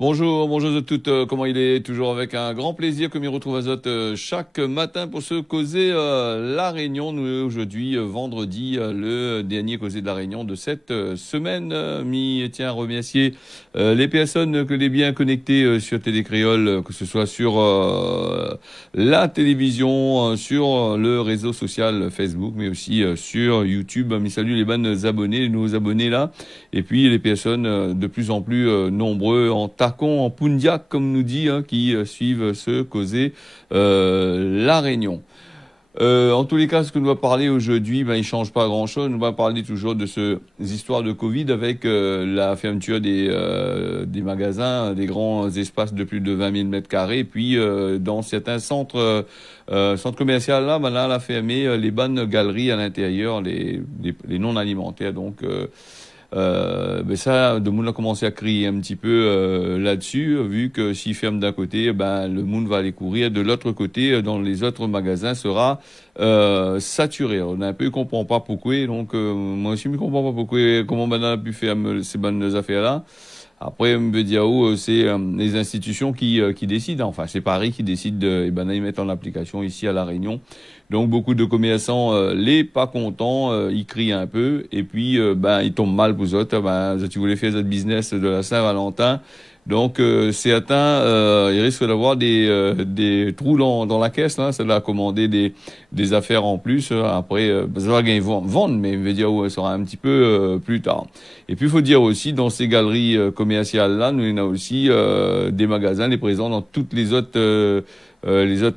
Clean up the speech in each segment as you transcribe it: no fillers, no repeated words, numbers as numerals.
Bonjour, bonjour à toutes. Comment il est? Toujours avec un grand plaisir que m'y retrouve Azote chaque matin pour se causer La Réunion. Nous aujourd'hui vendredi le dernier causé de La Réunion de cette semaine. M'y tiens à remercier les personnes que les bien connectées sur Télé Créole, que ce soit sur la télévision, sur le réseau social Facebook, mais aussi sur YouTube. M'y salue les bonnes abonnés, les nouveaux abonnés là, et puis les personnes de plus en plus nombreux en tacon, en pundiac, comme nous dit, hein, qui suivent ce causer La Réunion. En tous les cas, ce que nous va parler aujourd'hui, ben, il change pas grand-chose. Nous va parler toujours de ces histoires de Covid avec la fermeture des magasins, des grands espaces de plus de 20 000 mètres carrés. Et puis, dans certains centres commerciaux, là, ben, là, elle a fermé les bonnes galeries à l'intérieur, les non alimentaires. Donc, ben ça, le monde a commencé à crier un petit peu là-dessus, vu que s'il ferme d'un côté, ben le monde va aller courir de l'autre côté, dans les autres magasins sera saturé. On a un peu comprend pas pourquoi, donc moi aussi je ne comprends pas pourquoi comment maintenant on a pu faire ces bonnes affaires-là. Après, on veut dire c'est les institutions qui décident. Enfin, c'est Paris qui décide de, et ben, ils mettent en application ici à La Réunion. Donc, beaucoup de commerçants, les pas contents, ils crient un peu. Et puis, ben, ils tombent mal pour eux autres. Ben, si vous voulez faire votre business de la Saint-Valentin. Donc, c'est atteint, il risque d'avoir des trous dans la caisse, là. Ça va commander des affaires en plus. Après, ça va gagner vendre, mais je veux dire, ça sera un petit peu plus tard. Et puis, il faut dire aussi, dans ces galeries commerciales-là, nous, il y en a aussi des magasins, les présents dans toutes les autres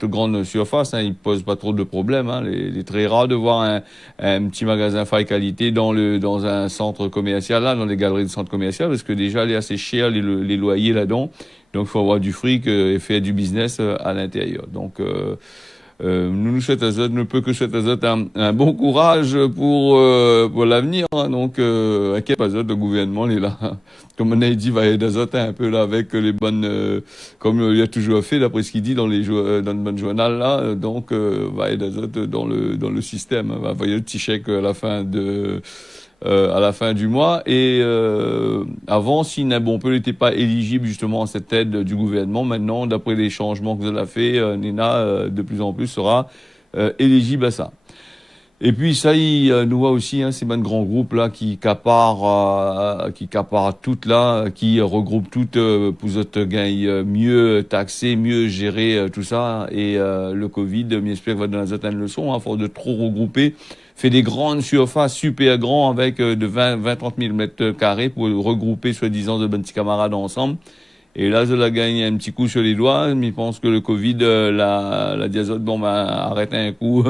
grandes surfaces. Hein, ils posent pas trop de problèmes. Hein, les très rare de voir un petit magasin faille qualité dans un centre commercial, là, dans les galeries de centre commercial, parce que déjà, il est assez cher les loyers là-dedans. Donc, il faut avoir du fric et faire du business à l'intérieur. Donc, nous souhaitons ne peut que souhaiter un bon courage pour l'avenir. Hein. Donc, inquiète pas, le gouvernement il est là. Comme on a dit, va aider Azot un peu là avec les bonnes, comme il a toujours fait d'après ce qu'il dit dans dans le bon journal là. Donc, va aider Azot dans le système. Hein. Va envoyer le petit chèque à la fin du mois. Et avant, si Nabonpe n'était pas éligible justement à cette aide du gouvernement, maintenant, d'après les changements que vous avez fait, Nina, de plus en plus, sera éligible à ça. Et puis ça, il nous voit aussi hein, ces mêmes grands groupes là qui accaparent toutes là, qui regroupent toutes pour autres gains mieux taxer, mieux gérer tout ça. Et le Covid, j'espère que va donner certaines leçons, hein, à force de trop regrouper, fait des grandes surfaces super grands avec de 20-30 000 mètres carrés pour regrouper soi-disant de petits camarades ensemble. Et là, je la gagne un petit coup sur les doigts, mais je pense que le Covid, la diazote, bon, ben, arrête un coup,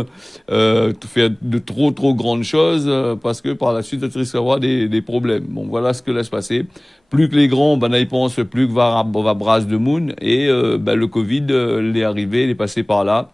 faire de trop grandes choses, parce que par la suite, tu risques d'avoir des problèmes. Bon, voilà ce que laisse passer. Plus que les grands, ben, là, ils pensent, plus que va brasse de moon, et, ben, le Covid, l'est arrivé, il est passé par là.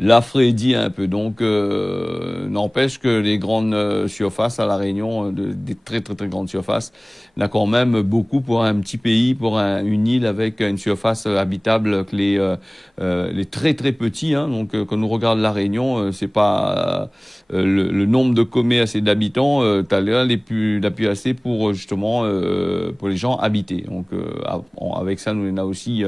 La Freddy un peu. Donc, n'empêche que les grandes surfaces à La Réunion, des très grandes surfaces, n'a quand même beaucoup pour un petit pays, pour une île avec une surface habitable que les très petits. Hein. Donc, quand on regarde La Réunion, c'est pas le nombre de commerces et d'habitants, t'as là la plus assez pour justement pour les gens habités. Donc, avec ça, nous on a aussi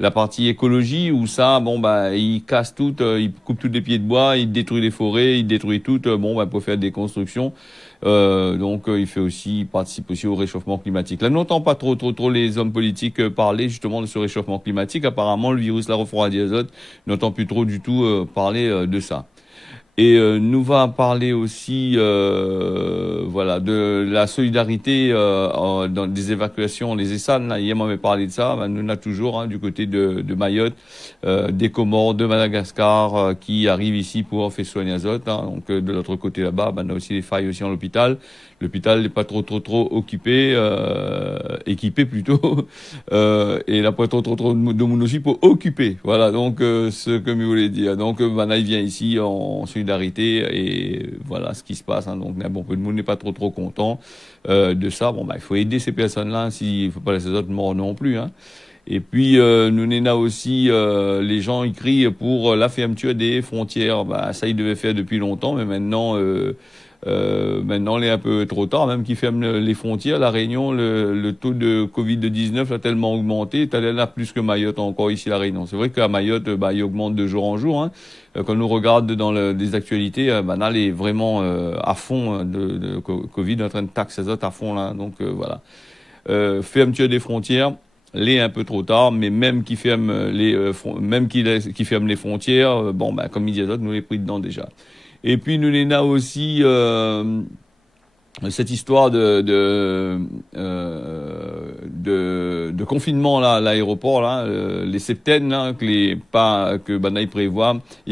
la partie écologie où ça, bon bah, ils cassent tout, ils coupe tous les pieds de bois, il détruit les forêts, il détruit tout, bon, bah, pour faire des constructions. Donc, il participe aussi au réchauffement climatique. Là, n'entend pas trop les hommes politiques parler justement de ce réchauffement climatique. Apparemment, le virus la refroidi azote n'entend plus trop du tout parler de ça. Et nous va parler aussi voilà de la solidarité dans des évacuations, les ESSAN. Là, hier, on m'avait parlé de ça. Ben, nous on a toujours hein, du côté de Mayotte, des Comores, de Madagascar qui arrivent ici pour faire soigner azote. Hein. Donc de l'autre côté là-bas, ben, on a aussi les failles aussi en l'hôpital. L'hôpital n'est pas trop occupé, équipé plutôt, et il n'a pas trop de monde aussi pour occuper. Voilà donc ce que je voulais dire. Donc ben, il vient ici en solidarité et voilà ce qui se passe. Hein. Donc bon, peu de monde n'est pas trop content de ça. Bon bah il faut aider ces personnes-là. S'il faut pas laisser les autres morts non plus. Hein. Et puis nous on a aussi les gens ils crient pour la fermeture des frontières. Bah ça ils devaient faire depuis longtemps, mais maintenant Maintenant, il est un peu trop tard, même qu'ils ferment les frontières. La Réunion, le taux de Covid-19 a tellement augmenté, t'as là plus que Mayotte encore ici, la Réunion. C'est vrai qu'à Mayotte, il augmente de jour en jour. Hein. Quand on regarde dans les actualités, là, il est vraiment à fond de Covid, en train de taxer les autres à fond là. Donc voilà. Fermeture des frontières. Les un peu trop tard, mais même qui ferme qui ferme les frontières, comme il dit d'autres, nous les pris dedans déjà. Et puis nous les a aussi cette histoire de confinement là à l'aéroport là, les septaines là ils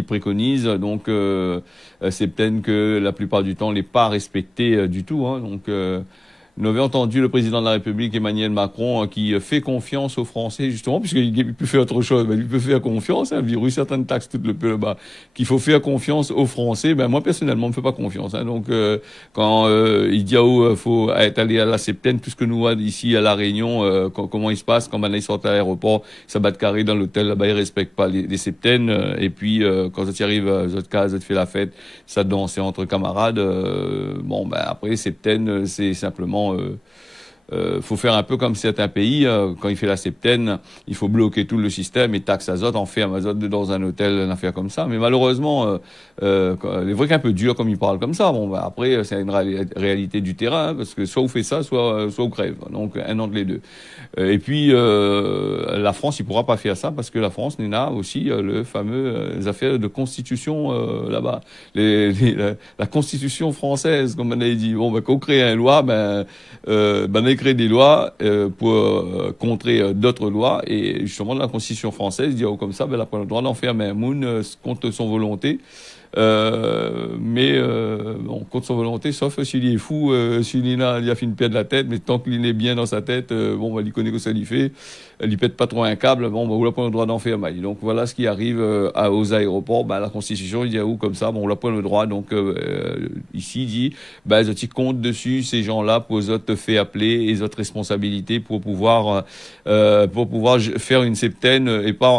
préconisent donc septaines que la plupart du temps n'est pas respectée du tout. Hein, donc nous avons entendu le président de la République, Emmanuel Macron, qui fait confiance aux Français, justement, puisqu'il peut faire autre chose. Il peut faire confiance, hein, le virus, certaines taxes, tout le peu là-bas, qu'il faut faire confiance aux Français. Moi, personnellement, je ne fais pas confiance. Hein. Donc, quand il dit faut être allé à la septaine, tout ce que nous voyons ici à La Réunion, comment il se passe, quand ils sortent à l'aéroport, ça bat de carré dans l'hôtel, là-bas, ils respectent pas les septaines. Et puis, quand ça arrive, autres cas, ça te fait la fête, ça danse entre camarades. Après, les septaines, c'est simplement faut faire un peu comme certains pays, quand il fait la septaine, il faut bloquer tout le système et taxe azote, enferme azote dans un hôtel, une affaire comme ça. Mais malheureusement, il est vrai qu'un peu dur comme il parle comme ça. Après, c'est une réalité du terrain, hein, parce que soit on fait ça, soit on crève. Donc, un entre les deux. Et puis, la France, il pourra pas faire ça parce que la France, il a aussi le fameux affaires de constitution là-bas. La constitution française, comme on a dit. Quand on crée une loi, on crée des lois pour contrer d'autres lois. Et justement, la constitution française dit comme ça, elle a pas le droit d'enfermer un moun contre son volonté. Contre son volonté, sauf s'il est fou, s'il il a fait une perte de la tête, mais tant qu'il est bien dans sa tête, il connaît que ça lui fait, il pète pas trop un câble, on n'a pas le droit d'enfermer. Donc voilà ce qui arrive aux aéroports, la Constitution, il dit comme ça, on n'a pas le droit, donc ici, il dit, ils comptent dessus, ces gens-là, pour eux autres fait appeler, les autres responsabilités pour pouvoir faire une septaine et pas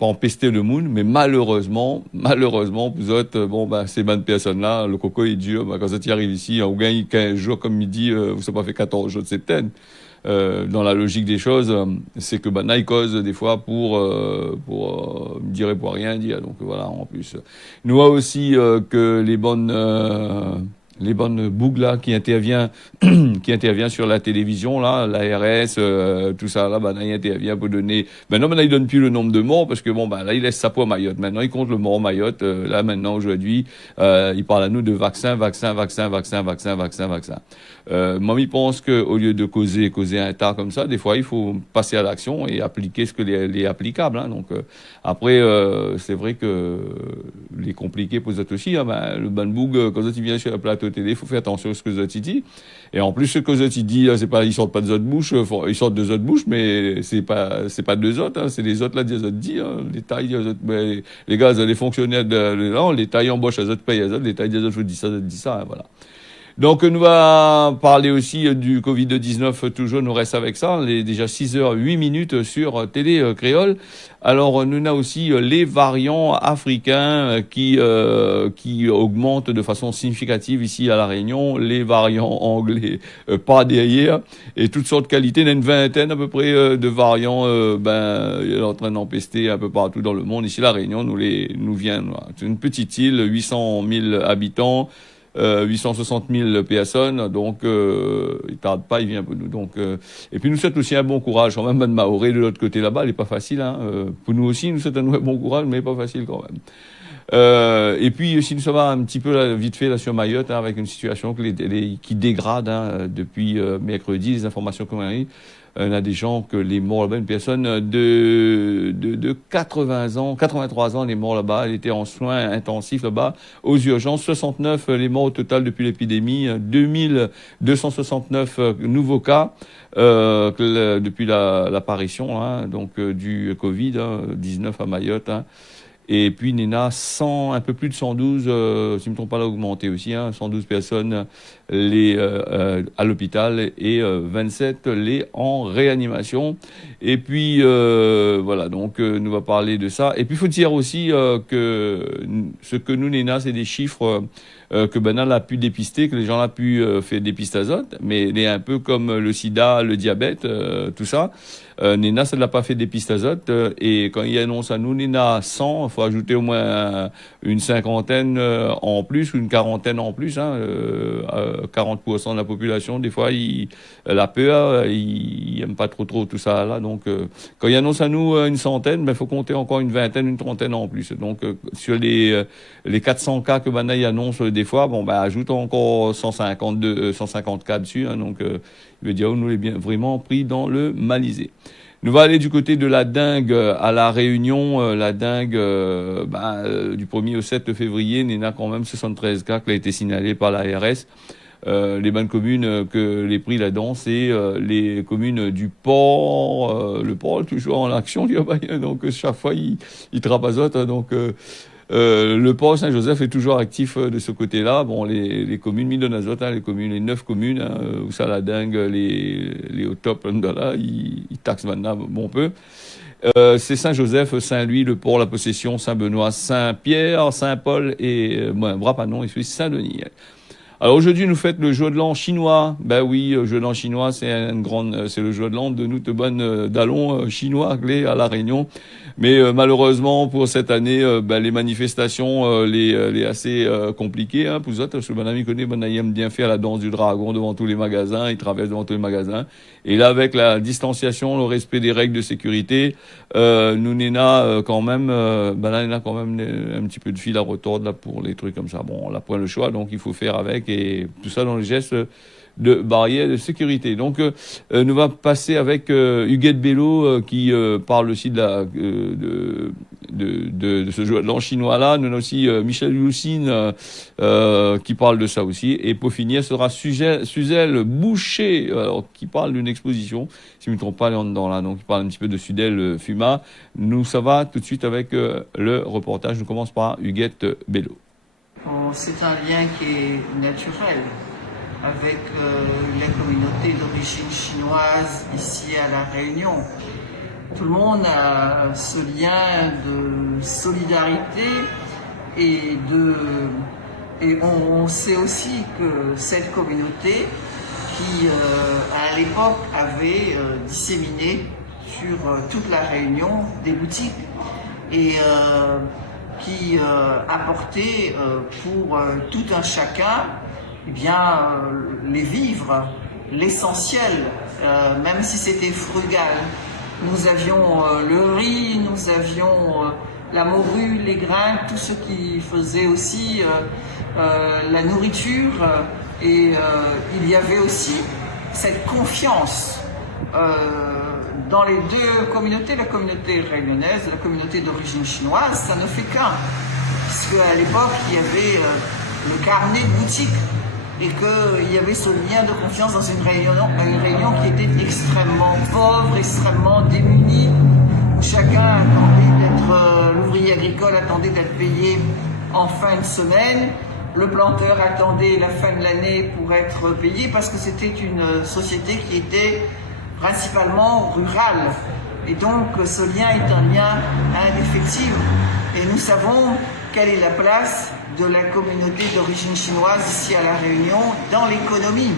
empester le monde, mais malheureusement, vous autres, ces bonnes personnes-là, le coco est dur, quand ça y arrive ici, on gagne 15 jours, comme il dit, vous savez pas fait 14 jours de septaine. Dans la logique des choses, c'est que ils causent des fois pour dire et pour rien dire. Donc voilà, en plus. Nous voit aussi que les bonnes bougs là qui intervient sur la télévision là, l'ARS, tout ça là, il intervient pour donner. Maintenant il donne plus le nombre de morts parce que là il laisse ça pour Mayotte. Maintenant il compte le mort Mayotte. Là maintenant aujourd'hui, il parle à nous de vaccin. Moi, il pense que au lieu de causer un tas comme ça, des fois il faut passer à l'action et appliquer ce que les applicable. Hein. Donc après, c'est vrai que les compliqués pour eux aussi. Hein, le banboug quand il vient sur le plateau télé, il faut faire attention à ce que eux il dit. Et en plus, ce que eux il dit, c'est pas, ils sortent pas de autres bouches, ils sortent de autres bouches, mais c'est pas deux autres, hein, c'est les autres là, des autres dit, hein, les tailles, les gars, les fonctionnaires les tailles embauchent, les autres payent, les tailles des autres, je dis ça, hein, voilà. Donc, nous va parler aussi du Covid-19, toujours, nous reste avec ça, déjà 6h08 sur Télé Créole. Alors, nous avons aussi les variants africains qui augmentent de façon significative ici à La Réunion, les variants anglais pas derrière, et toutes sortes de qualités. Il y a une vingtaine à peu près de variants, il est en train d'empester un peu partout dans le monde. Ici, La Réunion, nous vient, c'est une petite île, 800 000 habitants, 860 000 personnes, donc il tarde pas, il vient pour nous. Donc et puis nous souhaitons aussi un bon courage. Quand même, Maoré de l'autre côté là-bas, il est pas facile. Hein. Pour nous aussi, nous souhaitons un bon courage, mais pas facile quand même. Et puis si nous sommes un petit peu là, vite fait là sur Mayotte, hein, avec une situation qui dégrade depuis mercredi, les informations qu'on a eues. On a des gens que les morts là-bas, une personne de 80 ans, 83 ans, elle est morte là-bas, elle était en soins intensifs là-bas, aux urgences, 69 les morts au total depuis l'épidémie, 2269 nouveaux cas depuis l'apparition du Covid, 19 à Mayotte. Hein. Et puis Nena, 100, un peu plus de 112, si je ne me trompe pas, l'a augmenté aussi, 112 personnes à l'hôpital et 27 les en réanimation. Et puis voilà, donc nous va parler de ça. Et puis il faut dire aussi que ce que nous, Nena, c'est des chiffres que Banal a pu dépister, que les gens ont pu faire dépistage, mais il est un peu comme le sida, le diabète, tout ça. Nena, ça ne l'a pas fait dépistage, et quand il annonce à nous, Nena 100, il faut ajouter au moins une cinquantaine en plus, ou une quarantaine en plus, 40% de la population, des fois, la peur, il n'aime pas trop tout ça là, donc quand il annonce à nous une centaine, il faut compter encore une vingtaine, une trentaine en plus. Donc sur les 400 cas que Banal annonce des fois, ajoute encore 150 cas dessus, donc il veut dire nous les bien vraiment pris dans le malisé. Nous va aller du côté de la dengue à la Réunion. La dengue, du 1er au 7 février, il y en a quand même 73 cas qui a été signalé par l'ARS. Les bonnes communes que les prix là-dedans, c'est les communes du port. Le port toujours en action, donc chaque fois il trapazote. Donc le port Saint-Joseph est toujours actif de ce côté-là. Bon, les communes Midonazote, les 9 communes où ça la dingue, les au top là, ils taxent maintenant bon peu. C'est Saint-Joseph, Saint-Louis, le port, la Possession, Saint-Benoît, Saint-Pierre, Saint-Paul et Brapanon et Saint-Denis. Alors aujourd'hui, nous fêtons le jour de l'an chinois. Ben oui, le jour de l'an chinois, c'est le jour de l'an de nous te bonne d'allons chinois à la Réunion. Mais malheureusement pour cette année, les manifestations les assez compliquées pour vous autres. Parce que mon ami connaît, il aime bien faire la danse du dragon devant tous les magasins, il traverse devant tous les magasins. Et là, avec la distanciation, le respect des règles de sécurité, nous Nena quand même, là il a quand même un petit peu de fil à retordre là pour les trucs comme ça. Bon, on n'a pas le choix, donc il faut faire avec, et tout ça dans les gestes de barrière de sécurité. Donc nous va passer avec Huguette Bello qui parle aussi de ce jeu de l'an chinois là. Nous avons aussi Michel Lucine qui parle de ça aussi. Et pour finir, sera Suzelle Boucher qui parle d'une exposition, si je ne me trompe pas, elle est en dedans là. Donc il parle un petit peu de Sudel Fuma. Nous, ça va tout de suite avec le reportage. Nous commence par Huguette Bello. C'est un lien qui est naturel avec la communauté d'origine chinoise ici à La Réunion. Tout le monde a ce lien de solidarité et on sait aussi que cette communauté qui à l'époque avait disséminé sur toute la Réunion des boutiques et qui apportait pour tout un chacun les vivres, l'essentiel, même si c'était frugal. Nous avions le riz, nous avions la morue, les grains, tout ce qui faisait aussi la nourriture. Et il y avait aussi cette confiance dans les deux communautés, la communauté réunionnaise et la communauté d'origine chinoise. Ça ne fait qu'un, puisque à l'époque il y avait le carnet de boutique et qu'il y avait ce lien de confiance dans une réunion qui était extrêmement pauvre, extrêmement démunie, où chacun attendait d'être, l'ouvrier agricole attendait d'être payé en fin de semaine, le planteur attendait la fin de l'année pour être payé, parce que c'était une société qui était principalement rurale. Et donc ce lien est un lien indéfectible. Et nous savons quelle est la place de la communauté d'origine chinoise ici à La Réunion dans l'économie.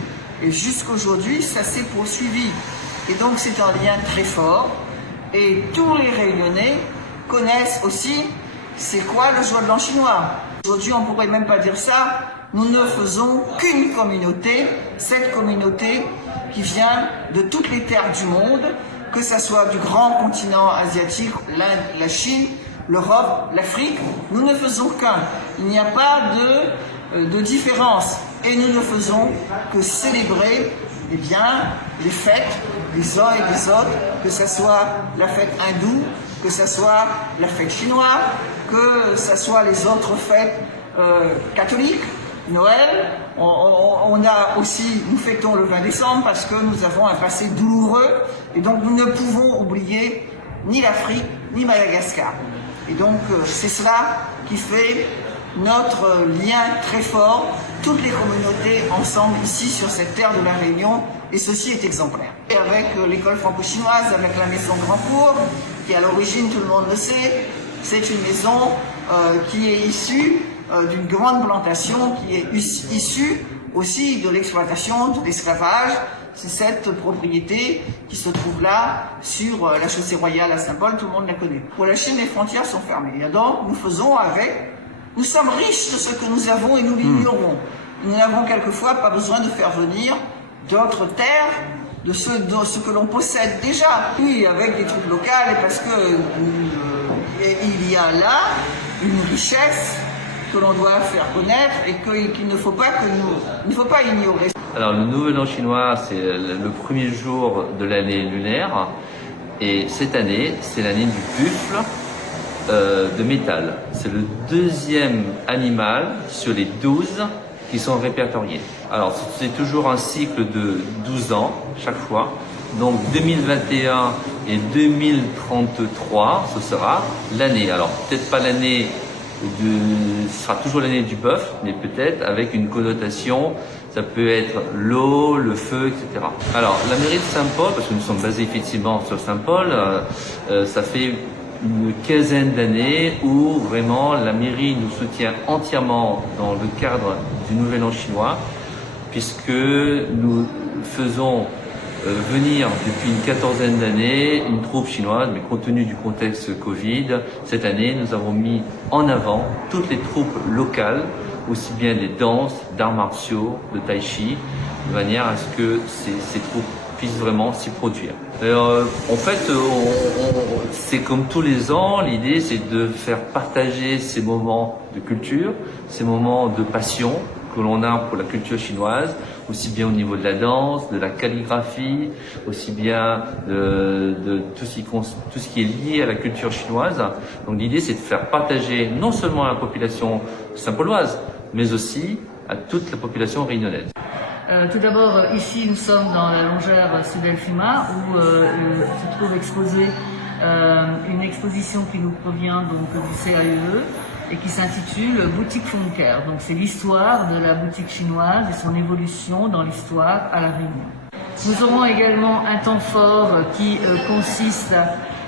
Et jusqu'aujourd'hui, ça s'est poursuivi. Et donc c'est un lien très fort. Et tous les Réunionnais connaissent aussi c'est quoi le jour de l'an chinois. Aujourd'hui, on ne pourrait même pas dire ça. Nous ne faisons qu'une communauté, cette communauté qui vient de toutes les terres du monde, que ce soit du grand continent asiatique, l'Inde, la Chine, l'Europe, l'Afrique. Nous ne faisons qu'un. Il n'y a pas de différence. Et nous ne faisons que célébrer les fêtes des uns et des autres, que ce soit la fête hindoue, que ce soit la fête chinoise, que ce soit les autres fêtes catholiques. Noël, nous fêtons le 20 décembre parce que nous avons un passé douloureux et donc nous ne pouvons oublier ni l'Afrique ni Madagascar. Et donc c'est cela qui fait notre lien très fort, toutes les communautés ensemble ici sur cette terre de la Réunion, et ceci est exemplaire. Et avec l'école franco-chinoise, avec la maison Grandcourt, qui à l'origine, tout le monde le sait, c'est une maison qui est issue d'une grande plantation, qui est issue aussi de l'exploitation, de l'esclavage. C'est cette propriété qui se trouve là, sur la chaussée royale à Saint-Paul, tout le monde la connaît. Pour la Chine, les frontières sont fermées. Et donc, nous faisons avec. Nous sommes riches de ce que nous avons et nous l'ignorons. Nous n'avons quelquefois pas besoin de faire venir d'autres terres, de ce que l'on possède déjà. Oui, avec des trucs locaux, parce que il y a là une richesse que l'on doit faire connaître et qu'il ne faut pas ignorer. Alors le Nouvel An chinois, c'est le premier jour de l'année lunaire, et cette année, c'est l'année du buffle de métal. C'est le deuxième animal sur les 12 qui sont répertoriés. Alors c'est toujours un cycle de 12 ans chaque fois. Donc 2021 et 2033, ce sera l'année. Alors peut-être pas l'année ce sera toujours l'année du bœuf, mais peut-être avec une connotation, ça peut être l'eau, le feu, etc. Alors la mairie de Saint-Paul, parce que nous sommes basés effectivement sur Saint-Paul, ça fait une quinzaine d'années où vraiment la mairie nous soutient entièrement dans le cadre du Nouvel An chinois, puisque nous faisons venir depuis une quatorzaine d'années une troupe chinoise, mais compte tenu du contexte Covid, cette année nous avons mis en avant toutes les troupes locales, aussi bien des danses, d'arts martiaux, de tai chi, de manière à ce que ces troupes puissent vraiment s'y produire. En fait, c'est comme tous les ans, l'idée c'est de faire partager ces moments de culture, ces moments de passion que l'on a pour la culture chinoise, aussi bien au niveau de la danse, de la calligraphie, aussi bien de tout ce qui est lié à la culture chinoise. Donc l'idée c'est de faire partager non seulement à la population saint-pauloise, mais aussi à toute la population réunionnaise. Tout d'abord, ici nous sommes dans la longère Sud-Elfima où se trouve exposée une exposition qui nous provient donc du CAUE et qui s'intitule Boutique Fonker. Donc c'est l'histoire de la boutique chinoise et son évolution dans l'histoire à La Réunion. Nous aurons également un temps fort qui consiste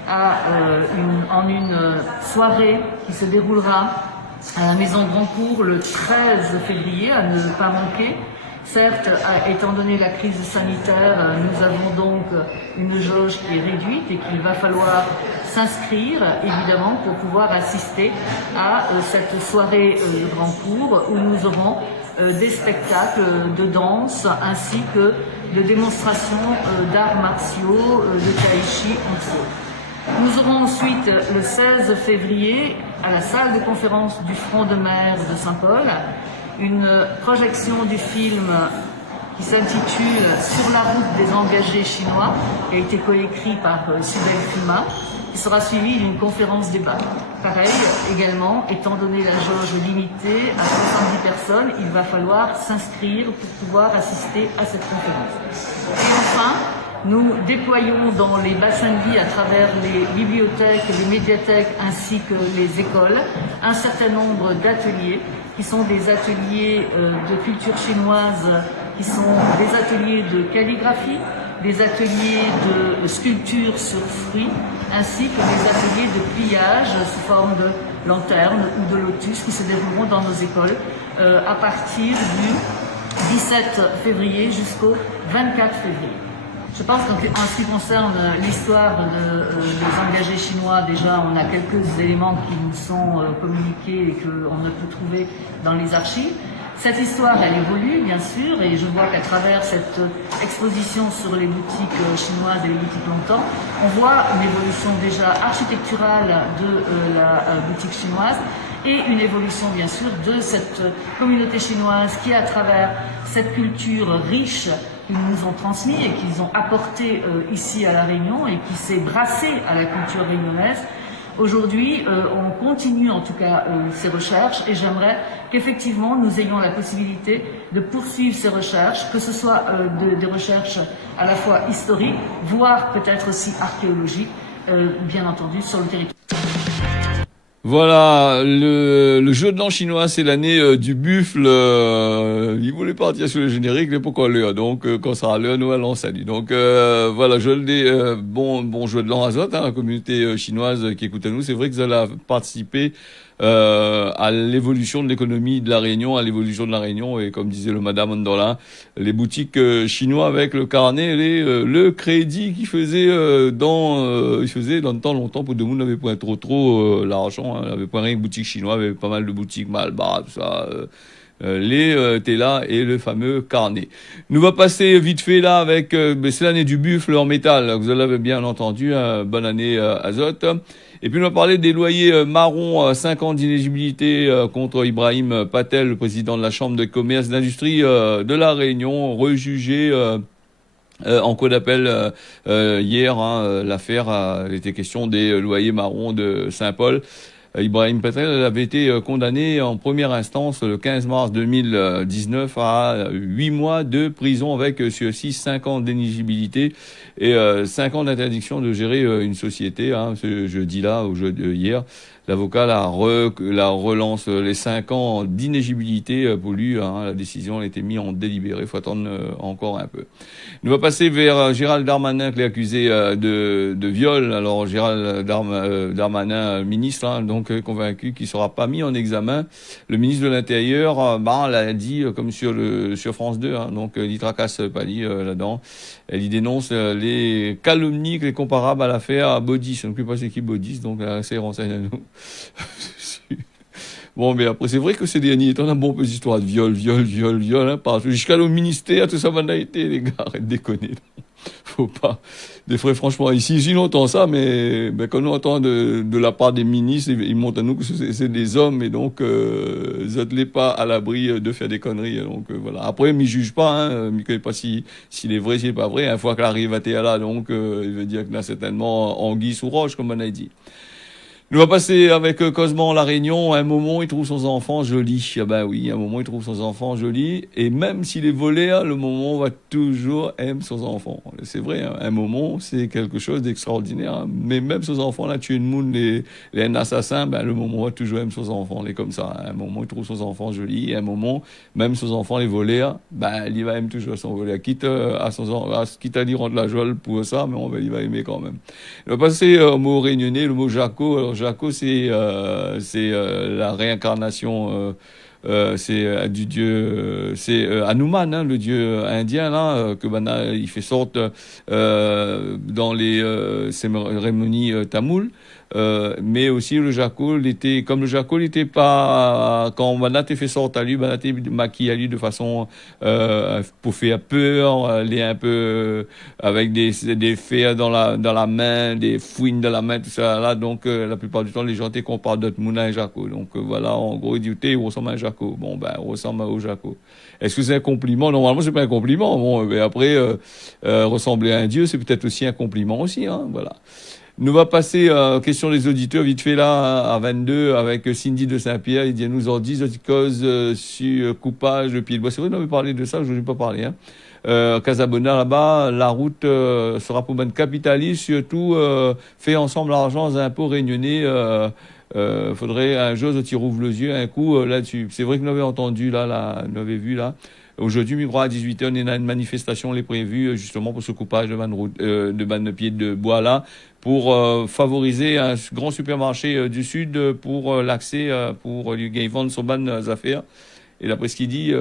en une soirée qui se déroulera à la maison Grandcourt le 13 février, à ne pas manquer. Certes, étant donné la crise sanitaire, nous avons donc une jauge qui est réduite et qu'il va falloir s'inscrire, évidemment, pour pouvoir assister à cette soirée de Grandcourt où nous aurons des spectacles de danse ainsi que de démonstrations d'arts martiaux, de tai chi, entre autres. Nous aurons ensuite le 16 février à la salle de conférence du Front de mer de Saint-Paul une projection du film qui s'intitule Sur la route des engagés chinois, qui a été coécrit par Sud-Elfima, qui sera suivie d'une conférence débat. Pareil, également, étant donné la jauge limitée à 70 personnes, il va falloir s'inscrire pour pouvoir assister à cette conférence. Et enfin, nous déployons dans les bassins de vie à travers les bibliothèques, les médiathèques ainsi que les écoles un certain nombre d'ateliers qui sont des ateliers de culture chinoise, qui sont des ateliers de calligraphie, des ateliers de sculpture sur fruits, ainsi que des ateliers de pliage sous forme de lanterne ou de lotus qui se dérouleront dans nos écoles à partir du 17 février jusqu'au 24 février. Je pense qu'en ce qui concerne l'histoire des engagés chinois, déjà on a quelques éléments qui nous sont communiqués et qu'on ne peut trouver dans les archives. Cette histoire, elle évolue bien sûr, et je vois qu'à travers cette exposition sur les boutiques chinoises et les boutiques longtemps, on voit une évolution déjà architecturale de la boutique chinoise et une évolution bien sûr de cette communauté chinoise qui, à travers cette culture riche qu'ils nous ont transmis et qu'ils ont apporté ici à La Réunion et qui s'est brassée à la culture réunionnaise. Aujourd'hui, on continue en tout cas ces recherches et j'aimerais qu'effectivement nous ayons la possibilité de poursuivre ces recherches, que ce soit des recherches à la fois historiques, voire peut-être aussi archéologiques, bien entendu sur le territoire. Voilà, le jeu de l'an chinois, c'est l'année du buffle. Il voulait partir sur le générique, mais pourquoi l'heure? Donc, quand ça sera l'heure, nous allons salut. Donc, voilà, bon jeu de l'an Azote, hein, la communauté chinoise qui écoute à nous. C'est vrai que vous allez participer à l'évolution de l'économie de la Réunion, à l'évolution de la Réunion, et comme disait le Madame Andola, les boutiques chinois avec le carnet, le crédit qu'ils faisaient ils faisaient dans le temps longtemps pour tout le monde n'avait pas trop l'argent, hein, n'avait pas rien de boutique chinois, avait pas mal de boutiques Malbar, tout ça. Les Tela et le fameux carnet. Nous va passer vite fait là avec c'est l'année du buffle en métal, vous l'avez bien entendu, bonne année Azote. Et puis on va parler des loyers marrons, 5 ans d'inéligibilité contre Ibrahim Patel, le président de la Chambre de commerce et d'industrie de la Réunion, rejugé en cours d'appel hier. Hein, l'affaire était question des loyers marrons de Saint-Paul. Ibrahim Patel avait été condamné en première instance le 15 mars 2019 à 8 mois de prison avec aussi 5 ans d'inéligibilité et 5 ans d'interdiction de gérer une société. Hein, ce jeudi-là, hier, l'avocat la relance les 5 ans d'inéligibilité pour lui. Hein, la décision a été mise en délibéré. Il faut attendre encore un peu. Nous va passer vers Gérald Darmanin, qui est accusé de viol. Alors Gérald Darmanin, ministre, hein, donc convaincu qu'il sera pas mis en examen. Le ministre de l'Intérieur, l'a dit comme sur France 2. Hein, donc il tracasse pas dit là-dedans. Elle y dénonce les calomnies les comparables à l'affaire Baudis. Je ne sais pas c'est qui Baudis, donc c'est renseigné à nous. Bon, mais après, c'est vrai que ces derniers temps, on a bon peu d'histoires de viol, hein, parce que jusqu'à le ministère, tout ça, m'en a été, les gars, arrête de déconner. Faut pas. Des fois, franchement, ici, on entend ça, mais quand on entend de la part des ministres, ils montrent à nous que c'est des hommes, et donc, ils n'êtes pas à l'abri de faire des conneries. Donc, voilà. Après, ils ne jugent pas, hein, ils ne connaissent pas s'il est vrai, s'il n'est pas vrai. Une fois qu'il arrive à là, donc, il veut dire qu'il a certainement anguille sous roche, comme on a dit. Nous va passer avec Cosman La Réunion. À un moment, il trouve son enfant joli. Ah ben oui, à un moment, il trouve son enfant joli. Et même s'il est volé, hein, le moment va toujours aimer son enfant. C'est vrai, hein, un moment, c'est quelque chose d'extraordinaire. Hein. Mais même son enfant, là, tuer une moune, les assassins, le moment va toujours aimer son enfant. Les comme ça. Hein. À un moment, il trouve son enfant joli. Et à un moment, même son enfant, les volés, il va aimer toujours son volé. Quitte à lui rendre la joie pour ça, mais il va aimer quand même. On va passer au mot réunionnais, le mot Jaco. Alors, Jaco, c'est la réincarnation, c'est du dieu, c'est Hanuman, hein, le dieu indien là, que il fait sorte dans les cérémonies tamoules. Mais aussi le Jaco, comme le Jaco n'était pas, quand Banat fait sortir à lui, Banat maquille à lui de façon pour faire peur, les un peu avec des fers dans la main, des fouines dans la main, tout ça là. Donc la plupart du temps les gens comparent d'autres mouna et Jaco. Donc voilà, en gros ils disent il ressemble à un Jaco. Bon il ressemble au Jaco. Est-ce que c'est un compliment? Normalement c'est pas un compliment. Bon mais après ressembler à un dieu c'est peut-être aussi un compliment aussi. Hein, voilà. Nous va passer question des auditeurs vite fait là à 22 avec Cindy de Saint-Pierre. Il dit nous en dit cause sur coupage de pied de bois. C'est vrai, on avait parlé de ça, je n'ai pas parlé. Hein. Casabona là-bas, la route sera pour ben capitaliste, surtout fait ensemble l'argent des impôts réunionnais. Faudrait un jour que tu rouvres les yeux un coup là-dessus. C'est vrai que nous l'avons entendu là, nous l'avons vu là. Aujourd'hui, à 18h, on a une manifestation, les prévue justement pour ce coupage de ban de pied de bois là, pour favoriser un grand supermarché du Sud pour l'accès, pour lui vendre son ban affaires. Et d'après ce qu'il dit,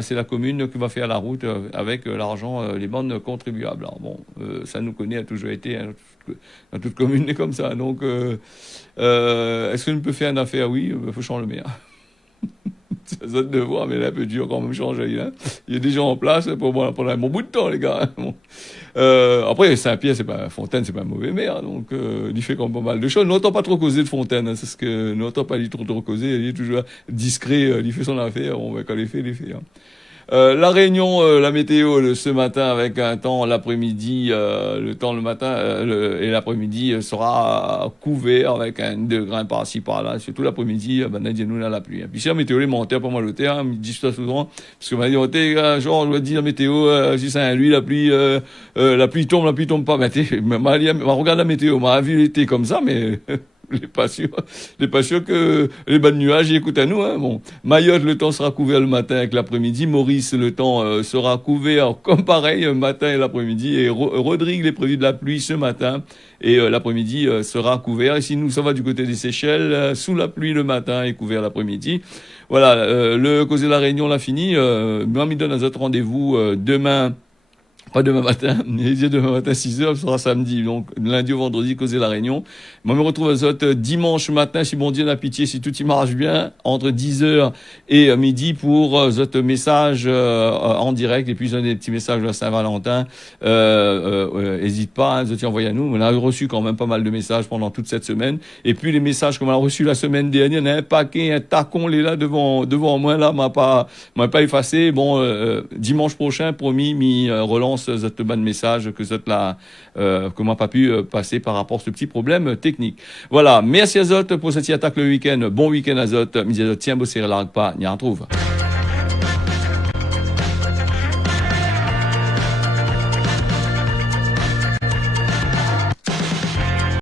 c'est la commune qui va faire la route avec l'argent, les bandes contribuables. Alors bon, ça nous connaît, a toujours été, hein, dans toute commune est comme ça. Donc, est-ce qu'on peut faire une affaire? Oui, il faut changer le maire. C'est ça de voir, mais là, un peu dur quand même changer. Hein. Il y a des gens en place pour moi pendant un bon bout de temps, les gars. Bon. Après, Saint-Pierre, Fontaine, c'est pas un mauvais maire, donc il fait quand même pas mal de choses. N'entend pas trop causer de Fontaine, hein, c'est ce que n'entend pas lui trop causer. Il est toujours discret, il fait son affaire. On va quand il fait. Hein. La Réunion, la météo ce matin avec un temps l'après-midi, le temps le matin et l'après-midi sera couvert avec un degré par-ci par-là. Surtout l'après-midi, nous a la pluie. Puis si la météo les montaient pas mal au terme, ils disent ça souvent parce que dit genre on doit dire la météo si c'est lui la pluie tombe pas. Mais regarde la météo, m'a vu l'été comme ça, mais pas sûr que les bas de nuages y écoutent à nous, hein. Bon. Mayotte, le temps sera couvert le matin avec l'après-midi. Maurice, le temps sera couvert comme pareil, matin et l'après-midi. Et Rodrigue, il est prévu de la pluie ce matin. Et l'après-midi sera couvert. Et si nous, ça va du côté des Seychelles, sous la pluie le matin et couvert l'après-midi. Voilà, le Causé de la Réunion l'a fini. Moi, me donne un autre rendez-vous demain. Pas demain matin, demain matin 6h, ce sera samedi, donc lundi au vendredi, Causer la Réunion. Moi, je me retrouve à Zot dimanche matin, si bon Dieu n'a pitié, si tout y marche bien, entre 10h et midi pour Zot message en direct, et puis donner des petits messages de la Saint-Valentin. Hésite pas, Zot y envoie à nous. On a reçu quand même pas mal de messages pendant toute cette semaine. Et puis les messages qu'on a reçus la semaine dernière, il y en a un paquet, un tacon, il est là devant moi, là, m'a pas effacé. Bon, dimanche prochain, promis, relance cette bonne message que moi pas pu passer par rapport à ce petit problème technique. Voilà, merci à Zot pour cette attaque le week-end. Bon week-end à Zot. Tiens, bosser la pas, n'y en trouve.